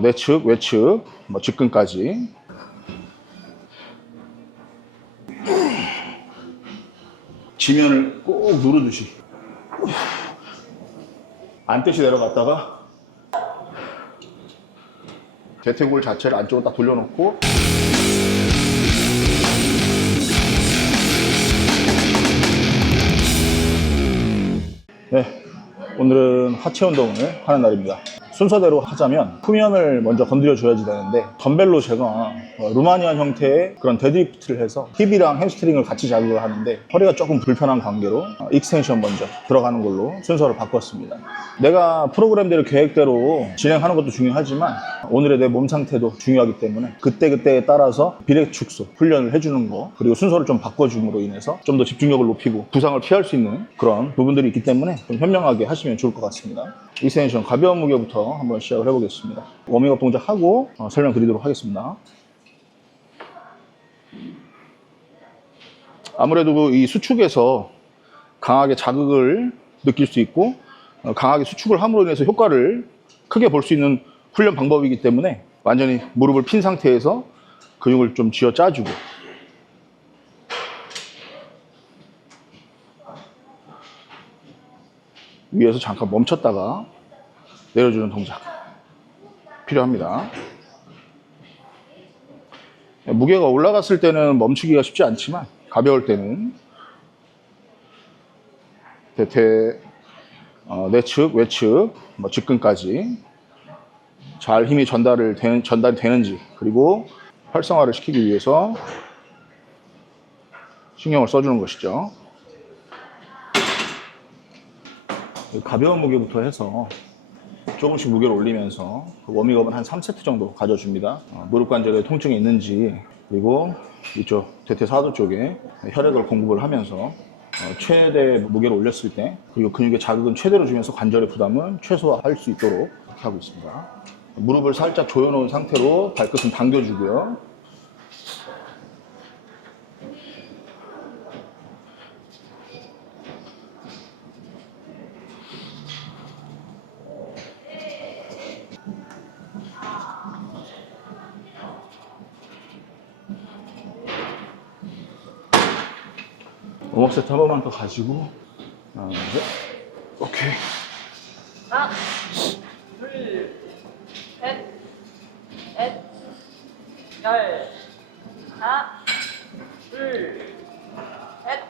내측, 외측, 뭐 직근까지. 지면을 꼭 누르듯이 안듯이 내려갔다가 대퇴골 자체를 안쪽으로 딱 돌려놓고 네, 오늘은 하체 운동을 하는 날입니다. 순서대로 하자면 후면을 먼저 건드려 줘야지 되는데 덤벨로 제가 루마니안 형태의 그런 데드리프트를 해서 힙이랑 햄스트링을 같이 자극을 하는데 허리가 조금 불편한 관계로 익스텐션 먼저 들어가는 걸로 순서를 바꿨습니다. 내가 프로그램대로 계획대로 진행하는 것도 중요하지만 오늘의 내 몸 상태도 중요하기 때문에 그때그때에 따라서 비례 축소 훈련을 해주는 거, 그리고 순서를 좀 바꿔줌으로 인해서 좀 더 집중력을 높이고 부상을 피할 수 있는 그런 부분들이 있기 때문에 좀 현명하게 하시면 좋을 것 같습니다. 익스텐션 가벼운 무게부터 한번 시작을 해보겠습니다. 워밍업 동작 하고 설명드리도록 하겠습니다. 아무래도 이 수축에서 강하게 자극을 느낄 수 있고 강하게 수축을 함으로 인해서 효과를 크게 볼 수 있는 훈련 방법이기 때문에 완전히 무릎을 핀 상태에서 근육을 좀 쥐어 짜주고 위에서 잠깐 멈췄다가 내려주는 동작 필요합니다. 무게가 올라갔을 때는 멈추기가 쉽지 않지만 가벼울 때는 대퇴, 내측, 외측, 뭐 직근까지 잘 힘이 전달이 되는지, 그리고 활성화를 시키기 위해서 신경을 써주는 것이죠. 가벼운 무게부터 해서 조금씩 무게를 올리면서 워밍업은 한 3세트 정도 가져줍니다. 무릎 관절에 통증이 있는지, 그리고 이쪽 대퇴사두 쪽에 혈액을 공급을 하면서 최대 무게를 올렸을 때, 그리고 근육의 자극은 최대로 주면서 관절의 부담은 최소화할 수 있도록 그렇게 하고 있습니다. 무릎을 살짝 조여놓은 상태로 발끝은 당겨주고요. 웜업 세트 한 번만 더 가지고 하나, 둘, 오케이. 하나, 둘, 셋, 넷, 열. 하나, 둘, 셋.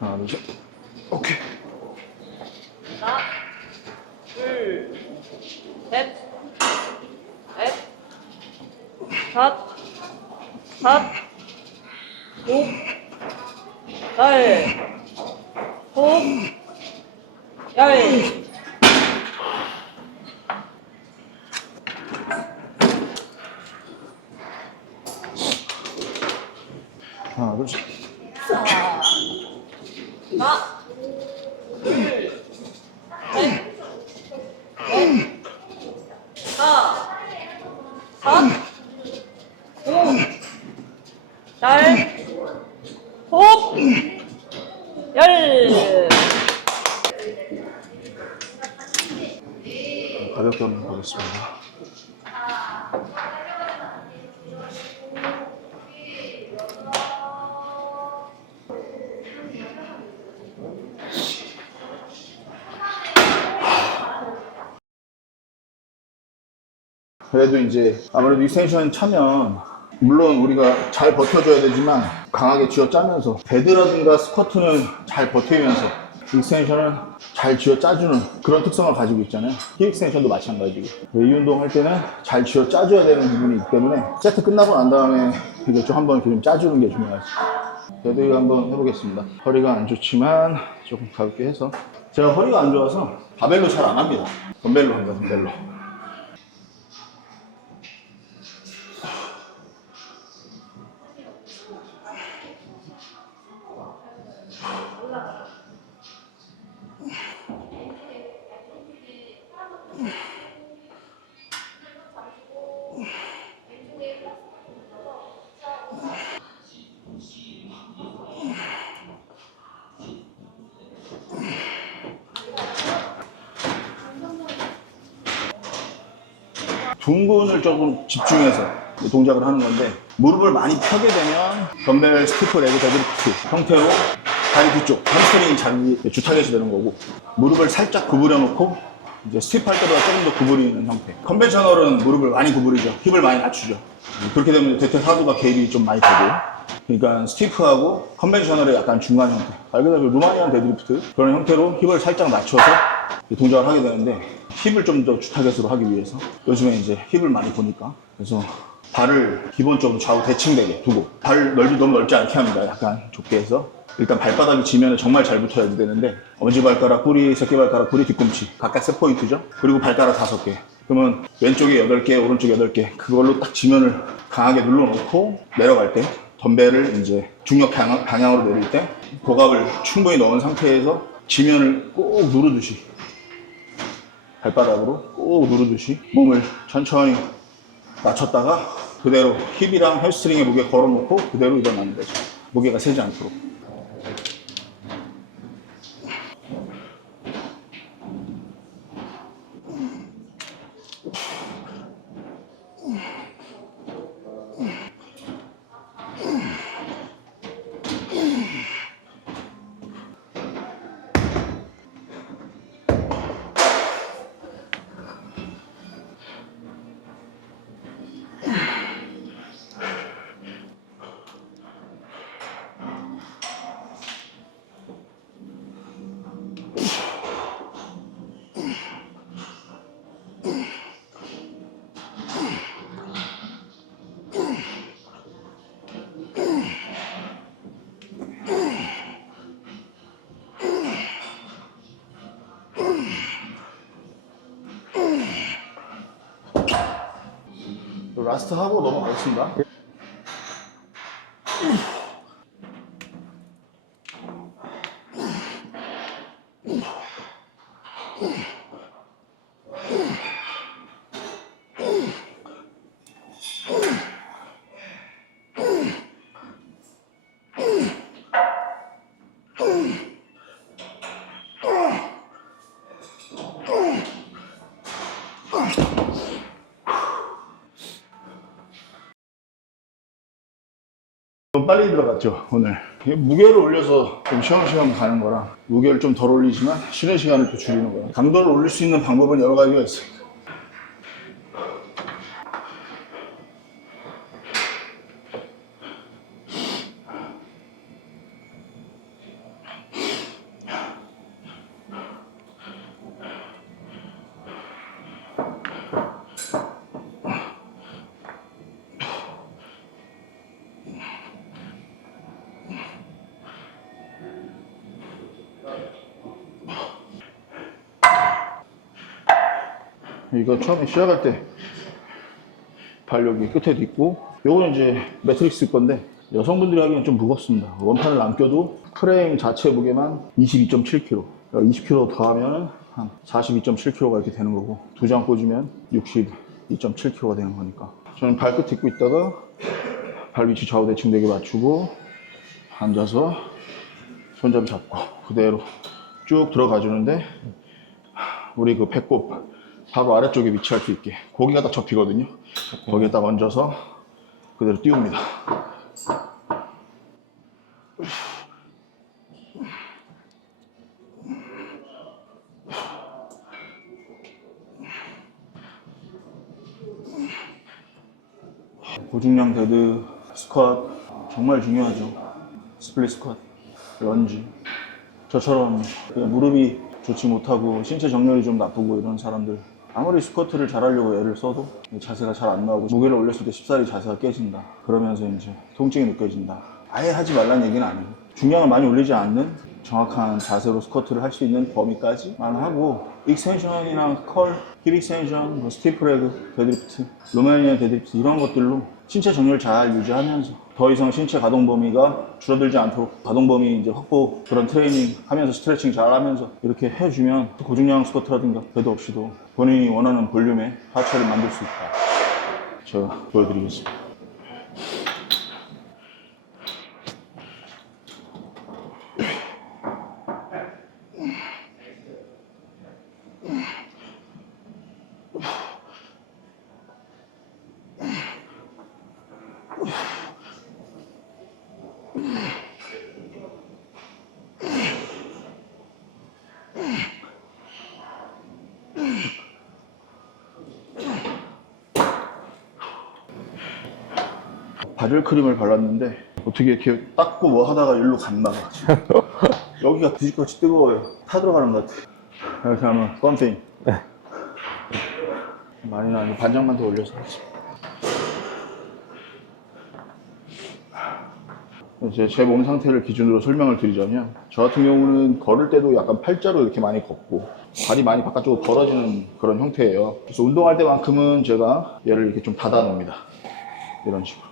하나, 둘, 셋. 오케이. 하나, 둘, 셋, 넷, 다섯, 오, 열, 호흡, 열. 하나, 둘, 셋. 하나, 둘, 셋, 넷, 다섯, 오, 열, 호흡, 열. 가볍게 한번 보겠습니다. 그래도 이제 아무래도 익스텐션 차면 물론 우리가 잘 버텨줘야 되지만 강하게 쥐어짜면서 데드라든가 스쿼트는 잘 버티면서 익스텐션은 잘 쥐어짜주는 그런 특성을 가지고 있잖아요. 힙 익스텐션도 마찬가지고 이 운동 할 때는 잘 쥐어짜줘야 되는 부분이 있기 때문에 세트 끝나고 난 다음에 이게 좀 한번 좀 짜주는 게 중요하지. 그래도 이거 한번 해보겠습니다. 허리가 안 좋지만 조금 가볍게 해서, 제가 허리가 안 좋아서 바벨로 잘 안 합니다. 덤벨로 합니다. 덤벨로. 둥근을 조금 집중해서 동작을 하는 건데, 무릎을 많이 펴게 되면 덤벨 스티프 레그 데드리프트 형태로 다리 뒤쪽 햄스트링 자리 주타겟이 되는 거고, 무릎을 살짝 구부려 놓고 이제 스티프 할 때보다 조금 더 구부리는 형태. 컨벤셔널은 무릎을 많이 구부리죠. 힙을 많이 낮추죠. 그렇게 되면 대퇴 하부가 개입이 좀 많이 되고, 그러니까 스티프하고 컨벤셔널의 약간 중간 형태, 말 그대로 루마니안 데드리프트 그런 형태로 힙을 살짝 낮춰서 동작을 하게 되는데, 힙을 좀 더 주타겟으로 하기 위해서 요즘에 이제 힙을 많이 보니까, 그래서 발을 기본적으로 좌우 대칭되게 두고, 발 넓이 너무 넓지 않게 합니다. 약간 좁게 해서 일단 발바닥이 지면에 정말 잘 붙어야 되는데, 엄지발가락, 뿌리, 새끼발가락, 뿌리, 뒤꿈치 각각 세 포인트죠. 그리고 발가락 5개. 그러면 왼쪽에 8개, 오른쪽에 8개, 그걸로 딱 지면을 강하게 눌러놓고 내려갈 때, 덤벨을 이제 중력 방향으로 내릴 때 복압을 충분히 넣은 상태에서 지면을 꼭 누르듯이, 발바닥으로 꼭 누르듯이 몸을 천천히 낮췄다가 그대로 힙이랑 햄스트링에 무게 걸어놓고 그대로 일어나는 거죠. 무게가 세지 않도록. 라스트 하고 넘어가겠습니다. 좀 빨리 들어갔죠, 오늘. 무게를 올려서 좀 시험시험 가는 거랑, 무게를 좀 덜 올리지만 쉬는 시간을 또 줄이는 거랑, 강도를 올릴 수 있는 방법은 여러 가지가 있어요. 이거 처음에 시작할 때 발 여기 끝에도 있고, 요거는 이제 매트릭스 건데 여성분들이 하기엔 좀 무겁습니다. 원판을 안 껴도 프레임 자체 무게만 22.7kg, 20kg 더하면 한 42.7kg가 이렇게 되는 거고, 두 장 꽂으면 62.7kg가 되는 거니까. 저는 발끝 딛고 있다가 발 위치 좌우 대칭되게 맞추고 앉아서 손잡이 잡고 그대로 쭉 들어가 주는데, 우리 그 배꼽 바로 아래쪽에 위치할 수 있게, 고기가 딱 접히거든요. 거기에 딱 얹어서 그대로 띄웁니다. 고중량 데드 스쿼트 정말 중요하죠. 스플릿 스쿼트, 런지. 저처럼 무릎이 좋지 못하고 신체 정렬이 좀 나쁘고 이런 사람들, 아무리 스쿼트를 잘하려고 애를 써도 자세가 잘 안 나오고, 무게를 올렸을 때 쉽사리 자세가 깨진다, 그러면서 이제 통증이 느껴진다. 아예 하지 말라는 얘기는 아니고, 중량을 많이 올리지 않는 정확한 자세로 스쿼트를 할 수 있는 범위까지만 하고, 익스텐션이나 컬, 힙 익스텐션, 뭐 스티프 레그 데드리프트, 루마니안 데드리프트, 이런 것들로 신체 정렬 잘 유지하면서 더 이상 신체 가동 범위가 줄어들지 않도록 가동 범위 이제 확보, 그런 트레이닝 하면서 스트레칭 잘 하면서 이렇게 해주면 고중량 스쿼트라든가 배드 없이도 본인이 원하는 볼륨의 하체를 만들 수 있다. 제가 보여드리겠습니다. 바질 크림을 발랐는데 어떻게 이렇게 닦고 뭐 하다가 일로 갔나 봐. 여기가 뒤집같이 뜨거워요. 타 들어가는 것 같아. 이렇게 하면 껌핑. 많이 나는데 반장만 더 올려서 하겠습니다. 이제 제 몸 상태를 기준으로 설명을 드리자면 저 같은 경우는 걸을 때도 약간 팔자로 이렇게 많이 걷고 발이 많이 바깥쪽으로 벌어지는 그런 형태예요. 그래서 운동할 때만큼은 제가 얘를 이렇게 좀 닫아 놓습니다. 이런 식으로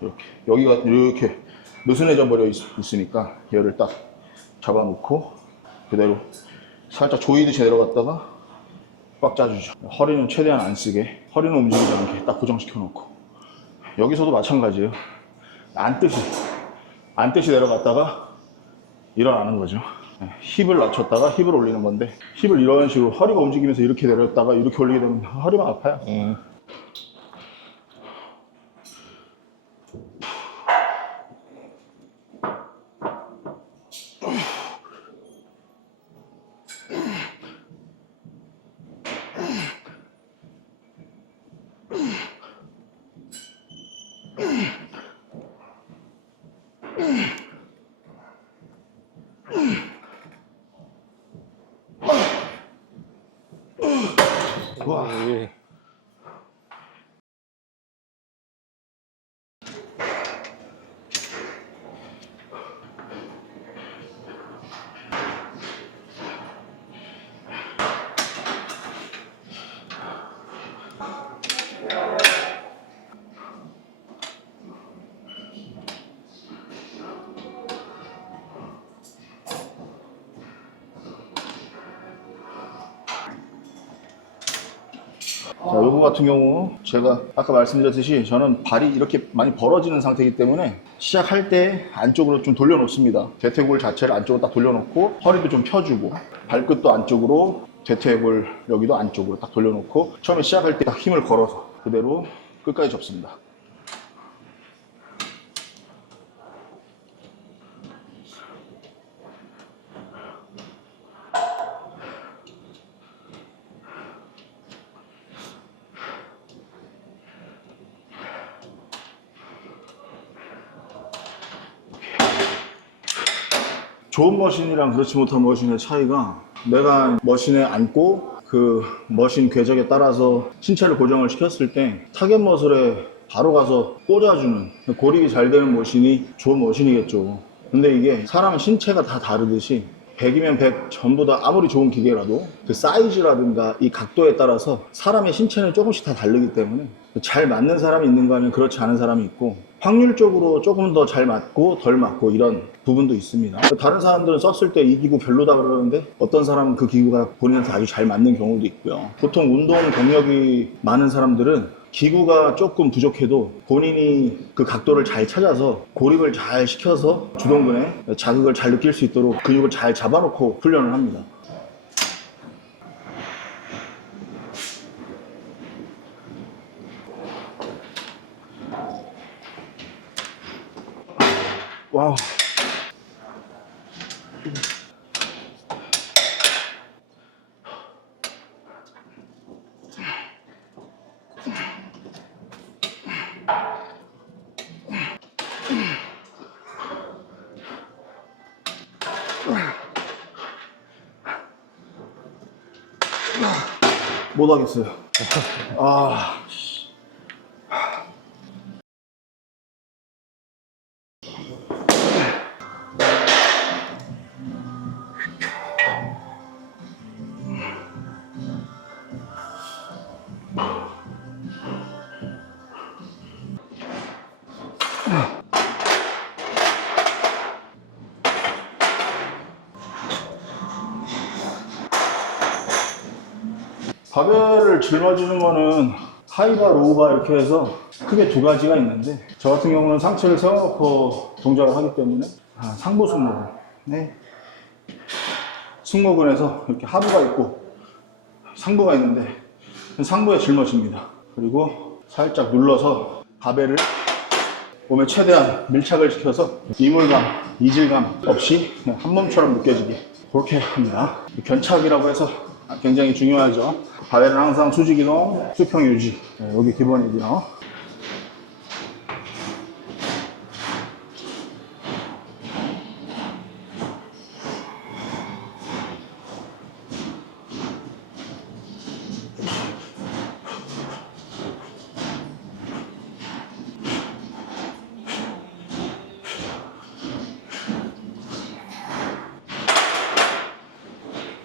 이렇게 여기가 이렇게 느슨해져 버려 있으니까 얘를 딱 잡아 놓고 그대로 살짝 조이듯이 내려갔다가 꽉 짜주죠. 허리는 최대한 안 쓰게, 허리는 움직이지 않게 딱 고정시켜 놓고 여기서도 마찬가지예요. 안듯이 내려갔다가 일어나는 거죠. 힙을 낮췄다가 힙을 올리는 건데 힙을 이런 식으로 허리가 움직이면서 이렇게 내렸다가 이렇게 올리게 되면 허리가 아파요. 와. 자, 요거 같은 경우 제가 아까 말씀드렸듯이 저는 발이 이렇게 많이 벌어지는 상태이기 때문에 시작할 때 안쪽으로 좀 돌려놓습니다. 대퇴골 자체를 안쪽으로 딱 돌려놓고 허리도 좀 펴주고 발끝도 안쪽으로 대퇴골 여기도 안쪽으로 딱 돌려놓고 처음에 시작할 때 딱 힘을 걸어서 그대로 끝까지 접습니다. 좋은 머신이랑 그렇지 못한 머신의 차이가 내가 머신에 앉고 그 머신 궤적에 따라서 신체를 고정을 시켰을 때 타겟 머슬에 바로 가서 꽂아주는 고립이 잘 되는 머신이 좋은 머신이겠죠. 근데 이게 사람 신체가 다 다르듯이 100이면 100 전부 다 아무리 좋은 기계라도 그 사이즈라든가 이 각도에 따라서 사람의 신체는 조금씩 다 다르기 때문에 잘 맞는 사람이 있는가 하면 그렇지 않은 사람이 있고 확률적으로 조금 더 잘 맞고 덜 맞고 이런 부분도 있습니다. 다른 사람들은 썼을 때 이 기구 별로다 그러는데 어떤 사람은 그 기구가 본인한테 아주 잘 맞는 경우도 있고요. 보통 운동 경력이 많은 사람들은 기구가 조금 부족해도 본인이 그 각도를 잘 찾아서 고립을 잘 시켜서 주동근에 자극을 잘 느낄 수 있도록 근육을 잘 잡아놓고 훈련을 합니다. 와우. 못 하겠어요. 아. 바벨을 짊어지는 거는 하이바, 로우바 이렇게 해서 크게 두 가지가 있는데 저 같은 경우는 상체를 세워놓고 동작을 하기 때문에 상부 승모근, 네. 승모근에서 이렇게 하부가 있고 상부가 있는데 상부에 짊어집니다. 그리고 살짝 눌러서 바벨을 몸에 최대한 밀착을 시켜서 이물감, 이질감 없이 그냥 한 몸처럼 느껴지게 그렇게 합니다. 견착이라고 해서 굉장히 중요하죠. 바벨은 항상 수직 이동, 수평 유지. 네, 여기 기본이고요.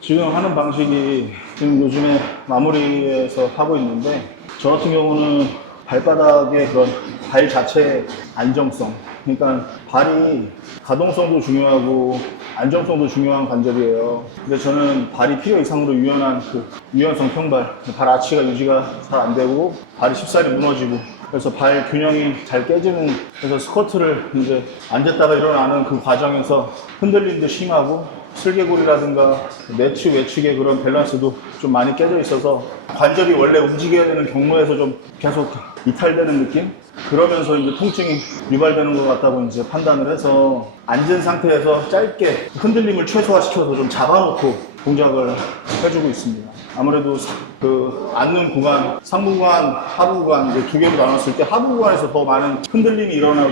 지금 하는 방식이 지금 요즘에 마무리해서 하고 있는데, 저 같은 경우는 발바닥의 그런 발 자체의 안정성, 그러니까 발이 가동성도 중요하고 안정성도 중요한 관절이에요. 근데 저는 발이 필요 이상으로 유연한 그 유연성 평발, 발 아치가 유지가 잘 안 되고 발이 쉽사리 무너지고, 그래서 발 균형이 잘 깨지는, 그래서 스쿼트를 이제 앉았다가 일어나는 그 과정에서 흔들림도 심하고 슬개골이라든가 내측 외측의 그런 밸런스도 좀 많이 깨져 있어서 관절이 원래 움직여야 되는 경로에서 좀 계속 이탈되는 느낌? 그러면서 이제 통증이 유발되는 것 같다고 이제 판단을 해서 앉은 상태에서 짧게 흔들림을 최소화시켜서 좀 잡아놓고 동작을 해주고 있습니다. 아무래도 그 앉는 구간, 상부 구간, 하부 구간 이제 두 개로 나눴을 때 하부 구간에서 더 많은 흔들림이 일어나고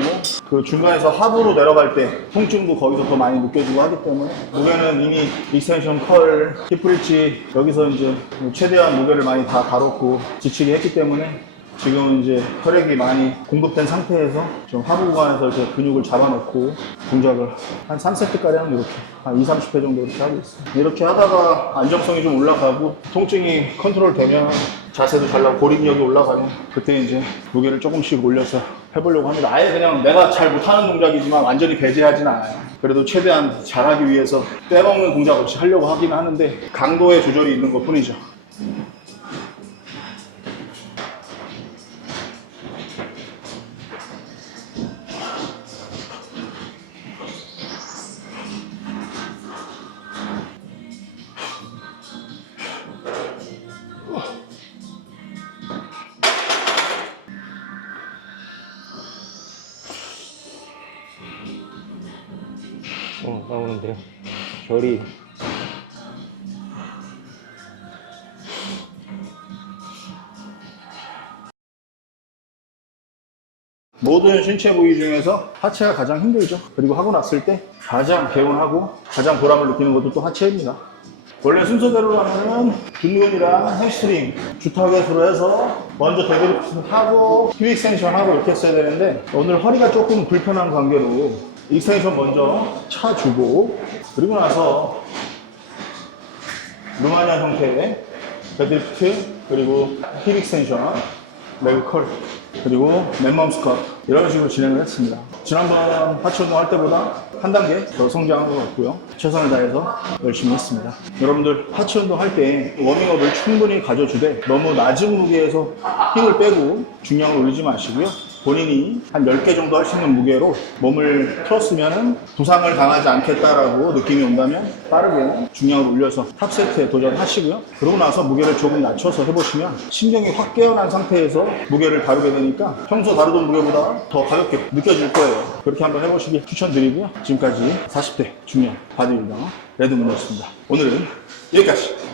그 중간에서 하부로 내려갈 때 통증도 거기서 더 많이 느껴지고 하기 때문에 무게는 이미 익스텐션, 컬, 힙브릿지 여기서 이제 최대한 무게를 많이 다 다뤘고 지치게 했기 때문에 지금 이제 혈액이 많이 공급된 상태에서 좀 하부 구간에서 이렇게 근육을 잡아놓고 동작을 한 3세트가량 이렇게 한 20, 30회 정도 이렇게 하고 있어요. 이렇게 하다가 안정성이 좀 올라가고 통증이 컨트롤 되면 자세도 잘 나고 고립력이 올라가면 그때 이제 무게를 조금씩 올려서 해보려고 합니다. 아예 그냥 내가 잘 못하는 동작이지만 완전히 배제하진 않아요. 그래도 최대한 잘하기 위해서 빼먹는 동작 없이 하려고 하긴 하는데 강도의 조절이 있는 것 뿐이죠. 나오는데요. 결이 모든 신체 부위 중에서 하체가 가장 힘들죠. 그리고 하고 났을 때 가장 개운하고 가장 보람을 느끼는 것도 또 하체입니다. 원래 순서대로라면 둔근이랑 햄스트링 주타겟으로 해서 먼저 데드리프트 하고 힙 익스텐션 하고 이렇게 했어야 되는데 오늘 허리가 조금 불편한 관계로 익스텐션 먼저 차주고 그리고 나서 루마니아 형태의 데드리프트 그리고 힙 익스텐션, 레그 컬 그리고 맨몸 스쿼트 이런 식으로 진행을 했습니다. 지난번 하체 운동 할 때보다 한 단계 더 성장한 것 같고요. 최선을 다해서 열심히 했습니다. 여러분들 하체 운동 할 때 워밍업을 충분히 가져주되 너무 낮은 무게에서 힘을 빼고 중량을 올리지 마시고요. 본인이 한 10개 정도 할 수 있는 무게로 몸을 풀었으면 부상을 당하지 않겠다라고 느낌이 온다면 빠르게 중량을 올려서 탑세트에 도전하시고요. 그러고 나서 무게를 조금 낮춰서 해보시면 신경이 확 깨어난 상태에서 무게를 다루게 되니까 평소 다루던 무게보다 더 가볍게 느껴질 거예요. 그렇게 한번 해보시길 추천드리고요. 지금까지 40대 중년 바디빌더 레드문이었습니다. 오늘은 여기까지.